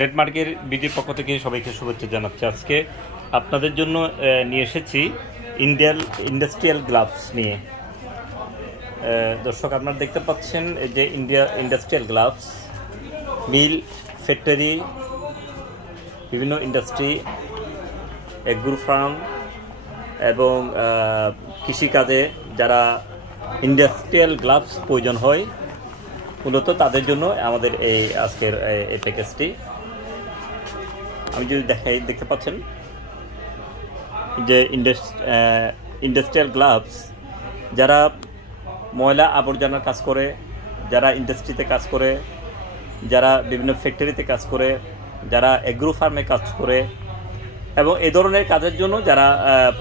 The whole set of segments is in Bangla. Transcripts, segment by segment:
নেটমার্কের বিডির পক্ষ থেকে সবাইকে শুভেচ্ছা জানাচ্ছি। আজকে আপনাদের জন্য নিয়ে এসেছি ইন্ডাস্ট্রিয়াল গ্লাভস নিয়ে। দর্শক, আপনারা দেখতে পাচ্ছেন এই যে ইন্ডাস্ট্রিয়াল গ্লাভস, মিল, ফ্যাক্টরি, বিভিন্ন ইন্ডাস্ট্রি, এগ্রো ফার্ম এবং কৃষিকাজে যারা ইন্ডাস্ট্রিয়াল গ্লাভস প্রয়োজন হয় মূলত তাদের জন্য আমাদের এই আজকের এই প্যাকেজটি। আমি যদি দেখাই, দেখতে পাচ্ছেন যে ইন্ডাস্ট্রিয়াল গ্লাভস যারা ময়লা আবর্জনার কাজ করে, যারা ইন্ডাস্ট্রিতে কাজ করে, যারা বিভিন্ন ফ্যাক্টরিতে কাজ করে, যারা এগ্রো ফার্মে কাজ করে এবং এই ধরনের কাজের জন্য যারা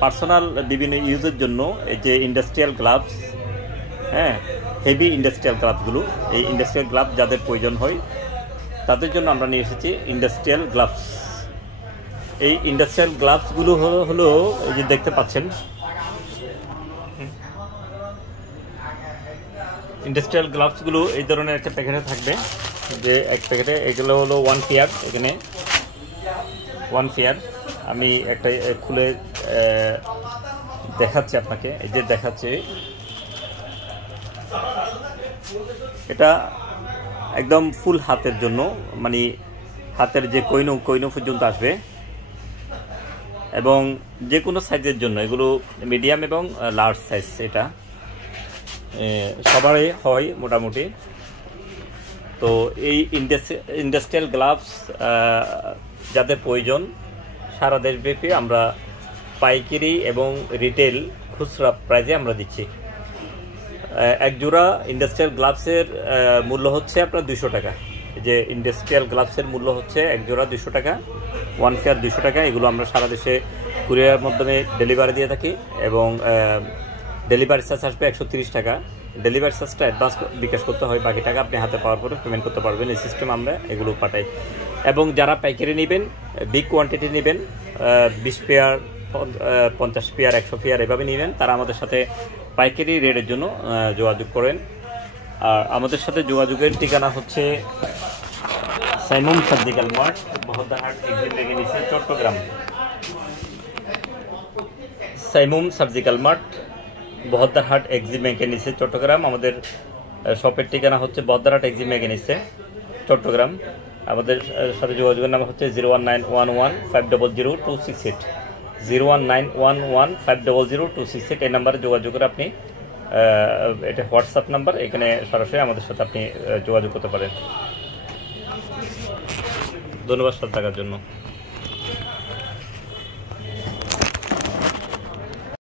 পার্সোনাল বিভিন্ন ইউজের জন্য এই যে ইন্ডাস্ট্রিয়াল গ্লাভস, হেভি ইন্ডাস্ট্রিয়াল গ্লাভসগুলো, এই ইন্ডাস্ট্রিয়াল গ্লাভস যাদের প্রয়োজন হয় তাদের জন্য আমরা নিয়ে এসেছি ইন্ডাস্ট্রিয়াল গ্লাভস। এই ইন্ডাস্ট্রিয়াল গ্লাভসগুলো হলো এই যে দেখতে পাচ্ছেন, ইন্ডাস্ট্রিয়াল গ্লাভসগুলো এই ধরনের একটা প্যাকেটে থাকবে, যে এক প্যাকেটে এগুলো হলো 1 পেয়ার, এখানে 1 পেয়ার। আমি একটা খুলে দেখাচ্ছি আপনাকে, এই যে দেখাচ্ছি, এটা একদম ফুল হাতের জন্য, মানে হাতের যে কৈনো পর্যন্ত আসবে এবং যে কোনো সাইজের জন্য, এগুলো মিডিয়াম এবং লার্জ সাইজ, এটা সবারই হয় মোটামুটি। তো এই ইন্ডাস্ট্রিয়াল গ্লাভস যাদের প্রয়োজন সারা দেশব্যাপী আমরা পাইকারি এবং রিটেল খুচরা প্রাইজে আমরা দিচ্ছি। এক জোড়া ইন্ডাস্ট্রিয়াল গ্লাভসের মূল্য হচ্ছে আপনার 200 টাকা। যে ইন্ডাস্ট্রিয়াল গ্লাভসের মূল্য হচ্ছে এক জোড়া 200 টাকা, 1 পেয়ার 200 টাকা। এগুলো আমরা সারা দেশে কুরিয়ারের মাধ্যমে ডেলিভারি দিয়ে থাকি এবং ডেলিভারি চার্জ আসবে 130 টাকা। ডেলিভারি চার্জটা অ্যাডভান্স বিকাশ করতে হয়, বাকি টাকা আপনি হাতে পাওয়ার পরে পেমেন্ট করতে পারবেন। এই সিস্টেম আমরা এগুলো পাঠাই। এবং যারা পাইকারি নেবেন, বিগ কোয়ান্টিটি নেবেন, 20 পেয়ার, 50 পেয়ার, 100 পেয়ার এভাবে নেবেন, তারা আমাদের সাথে পাইকারি রেটের জন্য যোগাযোগ করেন। আর আমাদের সাথে যোগাযোগের ঠিকানা হচ্ছে Saimum surgical mart, Bahaddarhat Exim মেকানিক্সে, Chattogram. Saimum surgical mart, Bahaddarhat Exim মেকানিক্সে, চট্টগ্রাম। আমাদের শপের ঠিকানা হচ্ছে বহদ্দারহাট এক্সিম মেকানিক্সে, চট্টগ্রাম। আমাদের সাথে যোগাযোগের নাম্বার হচ্ছে 01911500268, 01911500268। এই নাম্বারে যোগাযোগ করে আপনি, এটা হোয়াটসঅ্যাপ নাম্বার, এখানে সরাসরি আমাদের সাথে আপনি যোগাযোগ করতে পারেন। ধন্যবাদ সাথে থাকার জন্য।